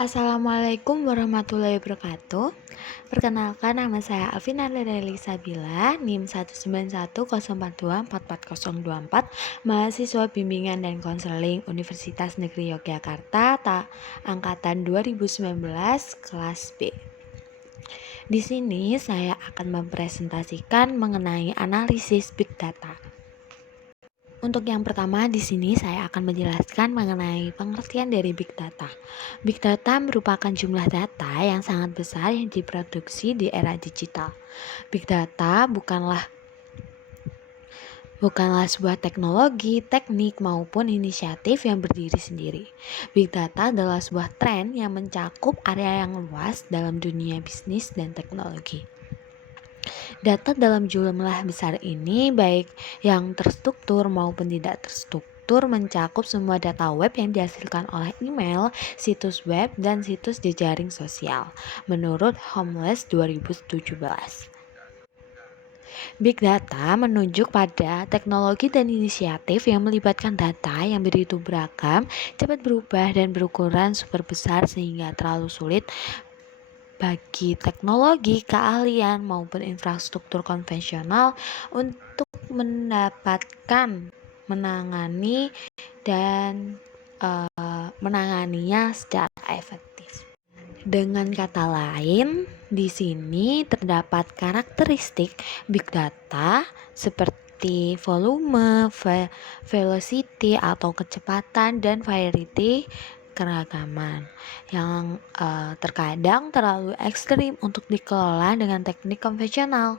Assalamualaikum warahmatullahi wabarakatuh. Perkenalkan, nama saya Alvina Leleli Sabila, NIM 19104244024, mahasiswa bimbingan dan konseling Universitas Negeri Yogyakarta, angkatan 2019, kelas B. Di sini saya akan mempresentasikan mengenai analisis Big Data. Untuk yang pertama, di sini saya akan menjelaskan mengenai pengertian dari Big Data. Big Data merupakan jumlah data yang sangat besar yang diproduksi di era digital. Big Data bukanlah sebuah teknologi, teknik, maupun inisiatif yang berdiri sendiri. Big Data adalah sebuah tren yang mencakup area yang luas dalam dunia bisnis dan teknologi. Data dalam jumlah besar ini, baik yang terstruktur maupun tidak terstruktur, mencakup semua data web yang dihasilkan oleh email, situs web, dan situs jejaring sosial, menurut Homeless 2017. Big Data menunjuk pada teknologi dan inisiatif yang melibatkan data yang begitu beragam, cepat berubah, dan berukuran super besar sehingga terlalu sulit bagi teknologi, keahlian, maupun infrastruktur konvensional untuk menangani dan menanganinya secara efektif. Dengan kata lain, di sini terdapat karakteristik Big Data seperti volume, velocity atau kecepatan, dan variety keragaman yang terkadang terlalu ekstrim untuk dikelola dengan teknik konvensional.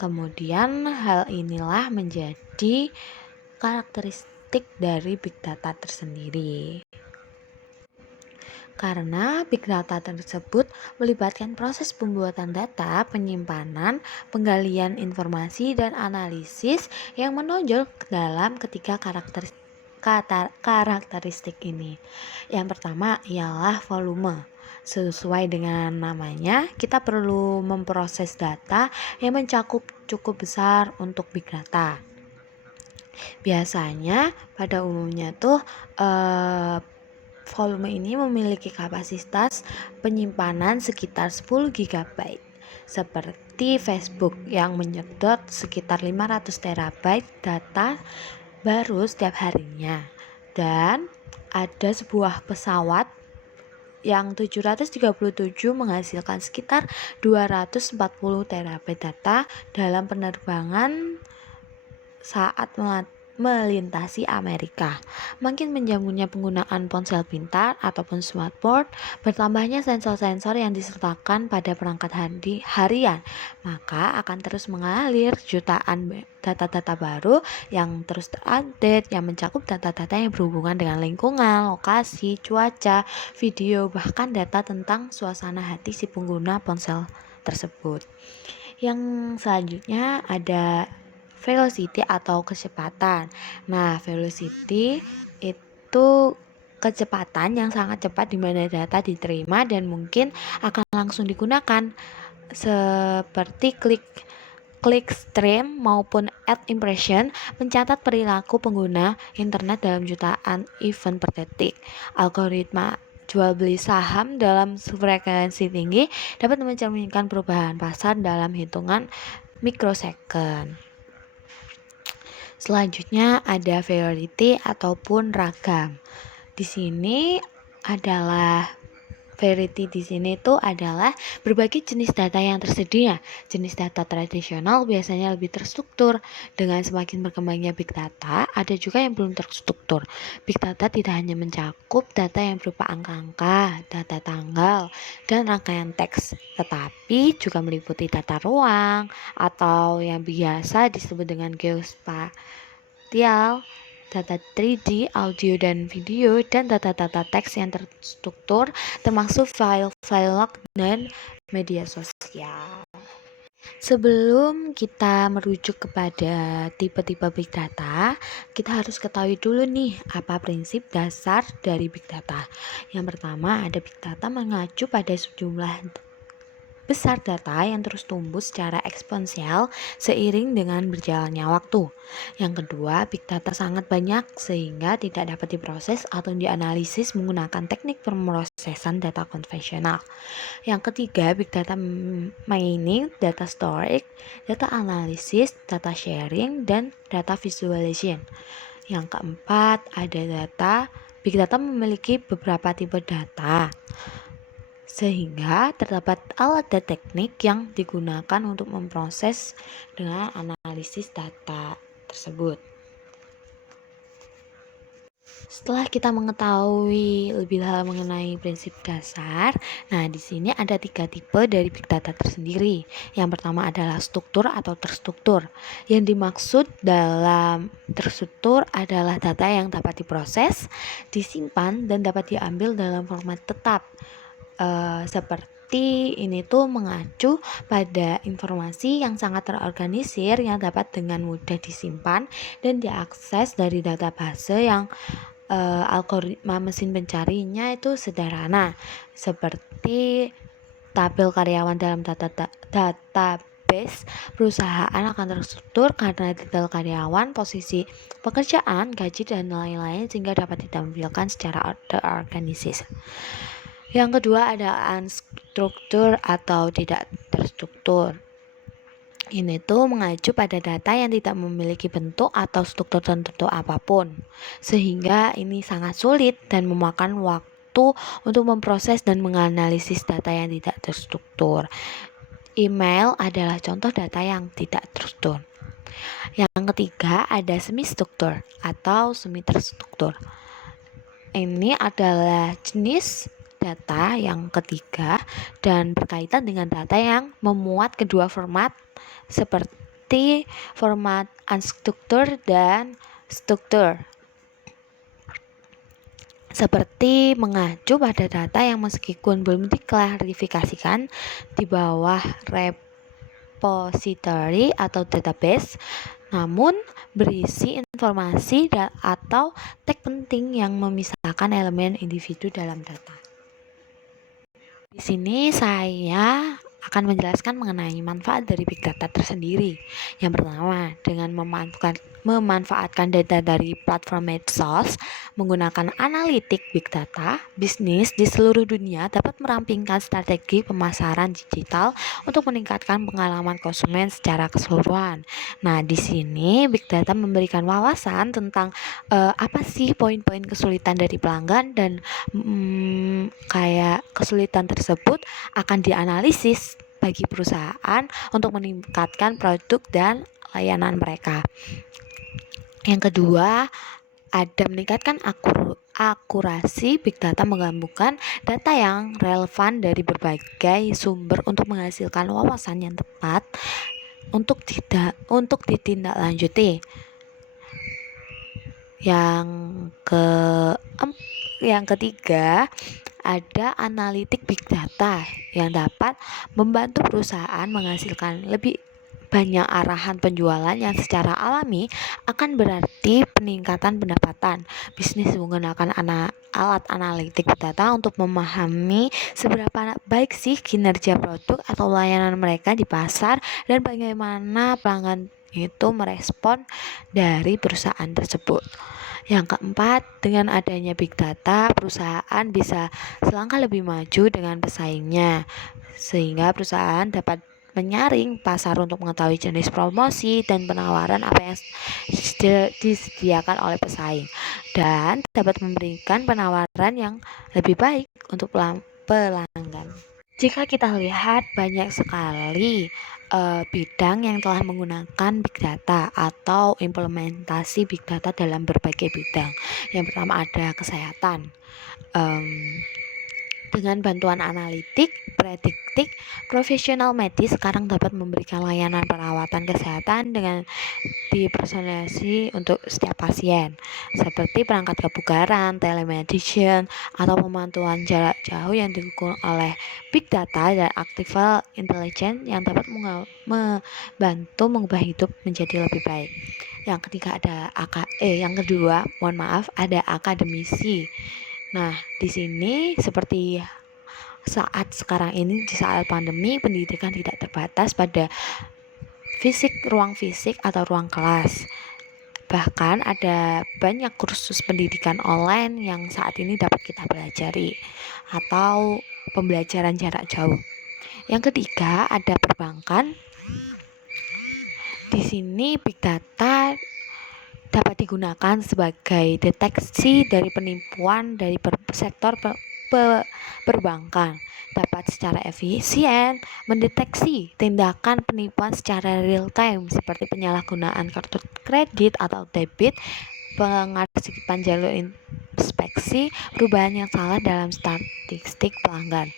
Kemudian hal inilah menjadi karakteristik dari Big Data tersendiri. Karena Big Data tersebut melibatkan proses pembuatan data, penyimpanan, penggalian informasi, dan analisis yang menonjol dalam ketiga karakteristik ini. Yang pertama ialah volume. Sesuai dengan namanya, kita perlu memproses data yang mencakup cukup besar untuk Big Data. Biasanya pada umumnya tuh volume ini memiliki kapasitas penyimpanan sekitar 10 GB, seperti Facebook yang menyedot sekitar 500 terabyte data baru setiap harinya. Dan ada sebuah pesawat yang 737 menghasilkan sekitar 240 terabyte data dalam penerbangan saat melintasi Amerika. Makin menjamurnya penggunaan ponsel pintar ataupun smartphone, bertambahnya sensor-sensor yang disertakan pada perangkat harian, maka akan terus mengalir jutaan data-data baru yang terus terupdate, yang mencakup data-data yang berhubungan dengan lingkungan, lokasi, cuaca, video, bahkan data tentang suasana hati si pengguna ponsel tersebut. Yang selanjutnya ada velocity atau kecepatan. Nah, velocity itu kecepatan yang sangat cepat di mana data diterima dan mungkin akan langsung digunakan, seperti klik stream maupun ad impression, mencatat perilaku pengguna internet dalam jutaan event per detik. Algoritma jual beli saham dalam frekuensi tinggi dapat mencerminkan perubahan pasar dalam hitungan mikrosecond. Selanjutnya ada variety ataupun ragam. Di sini adalah adalah berbagai jenis data yang tersedia. Jenis data tradisional biasanya lebih terstruktur. Dengan semakin berkembangnya Big Data, ada juga yang belum terstruktur. Big Data tidak hanya mencakup data yang berupa angka-angka, data tanggal, dan rangkaian teks, tetapi juga meliputi data ruang atau yang biasa disebut dengan geospatial, data 3D, audio dan video, dan data-data teks yang terstruktur termasuk file-file log dan media sosial. Sebelum kita merujuk kepada tipe-tipe Big Data, kita harus ketahui dulu nih apa prinsip dasar dari Big Data. Yang pertama ada Big Data mengacu pada sejumlah besar data yang terus tumbuh secara eksponensial seiring dengan berjalannya waktu. Yang kedua, big data sangat banyak sehingga tidak dapat diproses atau dianalisis menggunakan teknik pemrosesan data konvensional. Yang ketiga, big data mining, data storage, data analysis, data sharing, dan data visualization. Yang keempat, ada data. Big data memiliki beberapa tipe data, sehingga terdapat alat dan teknik yang digunakan untuk memproses dengan analisis data tersebut. Setelah kita mengetahui lebih dalam mengenai prinsip dasar, nah di sini ada 3 tipe dari big data tersendiri. Yang pertama adalah struktur atau terstruktur. Yang dimaksud dalam terstruktur adalah data yang dapat diproses, disimpan, dan dapat diambil dalam format tetap. Seperti ini tuh mengacu pada informasi yang sangat terorganisir yang dapat dengan mudah disimpan dan diakses dari database yang algoritma mesin pencarinya itu sederhana, seperti tabel karyawan dalam database perusahaan akan terstruktur karena detail karyawan, posisi pekerjaan, gaji, dan lain-lain sehingga dapat ditampilkan secara terorganisir. Yang kedua ada unstruktur atau tidak terstruktur. Ini tuh mengacu pada data yang tidak memiliki bentuk atau struktur tertentu apapun, sehingga ini sangat sulit dan memakan waktu untuk memproses dan menganalisis data yang tidak terstruktur. Email adalah contoh data yang tidak terstruktur. Yang ketiga ada semi-struktur atau semi-terstruktur. Ini adalah jenis data yang ketiga dan berkaitan dengan data yang memuat kedua format seperti format unstructured dan struktur. Seperti mengacu pada data yang meskipun belum diklarifikasikan di bawah repository atau database, namun berisi informasi atau tag penting yang memisahkan elemen individu dalam data. Di sini saya akan menjelaskan mengenai manfaat dari big data tersendiri. Yang pertama, dengan memanfaatkan data dari platform medsos menggunakan analitik big data, bisnis di seluruh dunia dapat merampingkan strategi pemasaran digital untuk meningkatkan pengalaman konsumen secara keseluruhan. Nah, di sini big data memberikan wawasan tentang apa sih poin-poin kesulitan dari pelanggan dan kayak kesulitan tersebut akan dianalisis bagi perusahaan untuk meningkatkan produk dan layanan mereka. Yang kedua, ada meningkatkan akurasi big data menggabungkan data yang relevan dari berbagai sumber untuk menghasilkan wawasan yang tepat untuk ditindaklanjuti. Yang ketiga, ada analitik big data yang dapat membantu perusahaan menghasilkan lebih banyak arahan penjualan yang secara alami akan berarti peningkatan pendapatan. Bisnis menggunakan alat analitik big data untuk memahami seberapa baik sih kinerja produk atau layanan mereka di pasar dan bagaimana pelanggan itu merespon dari perusahaan tersebut. Yang keempat, dengan adanya big data, perusahaan bisa selangkah lebih maju dengan pesaingnya, sehingga perusahaan dapat menyaring pasar untuk mengetahui jenis promosi dan penawaran apa yang disediakan oleh pesaing, dan dapat memberikan penawaran yang lebih baik untuk pelanggan. Jika kita lihat banyak sekali bidang yang telah menggunakan big data atau implementasi big data dalam berbagai bidang. Yang pertama ada kesehatan. Dengan bantuan analitik, prediktif, profesional medis sekarang dapat memberikan layanan perawatan kesehatan dengan dipersonalisasi untuk setiap pasien, seperti perangkat kebugaran, telemedicine, atau pemantauan jarak jauh yang didukung oleh big data dan artificial intelligence yang dapat membantu mengubah hidup menjadi lebih baik. Yang ketiga ada ada akademisi. Nah, di sini seperti saat sekarang ini, di saat pandemi, pendidikan tidak terbatas pada ruang fisik atau ruang kelas. Bahkan ada banyak kursus pendidikan online yang saat ini dapat kita pelajari atau pembelajaran jarak jauh. Yang ketiga, ada perbankan. Di sini big data dapat digunakan sebagai deteksi dari penipuan dari sektor perbankan, dapat secara efisien mendeteksi tindakan penipuan secara real time seperti penyalahgunaan kartu kredit atau debit, pengarsipan jalur inspeksi, perubahan yang salah dalam statistik pelanggan.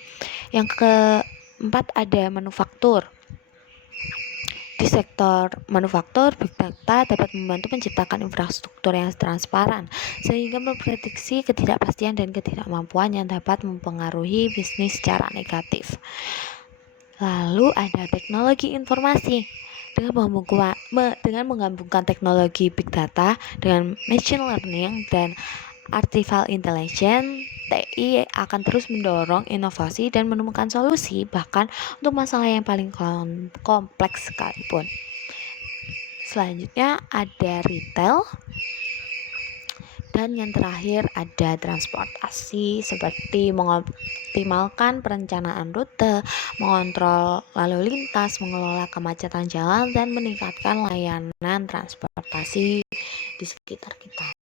Yang keempat, ada manufaktur. Di sektor manufaktur, big data dapat membantu menciptakan infrastruktur yang transparan, sehingga memprediksi ketidakpastian dan ketidakmampuan yang dapat mempengaruhi bisnis secara negatif. Lalu ada teknologi informasi. Dengan menggabungkan teknologi big data dengan machine learning dan artificial intelligence, TI akan terus mendorong inovasi dan menemukan solusi bahkan untuk masalah yang paling kompleks sekalipun. Selanjutnya ada retail. Dan yang terakhir ada transportasi, seperti mengoptimalkan perencanaan rute, mengontrol lalu lintas, mengelola kemacetan jalan, dan meningkatkan layanan transportasi di sekitar kita.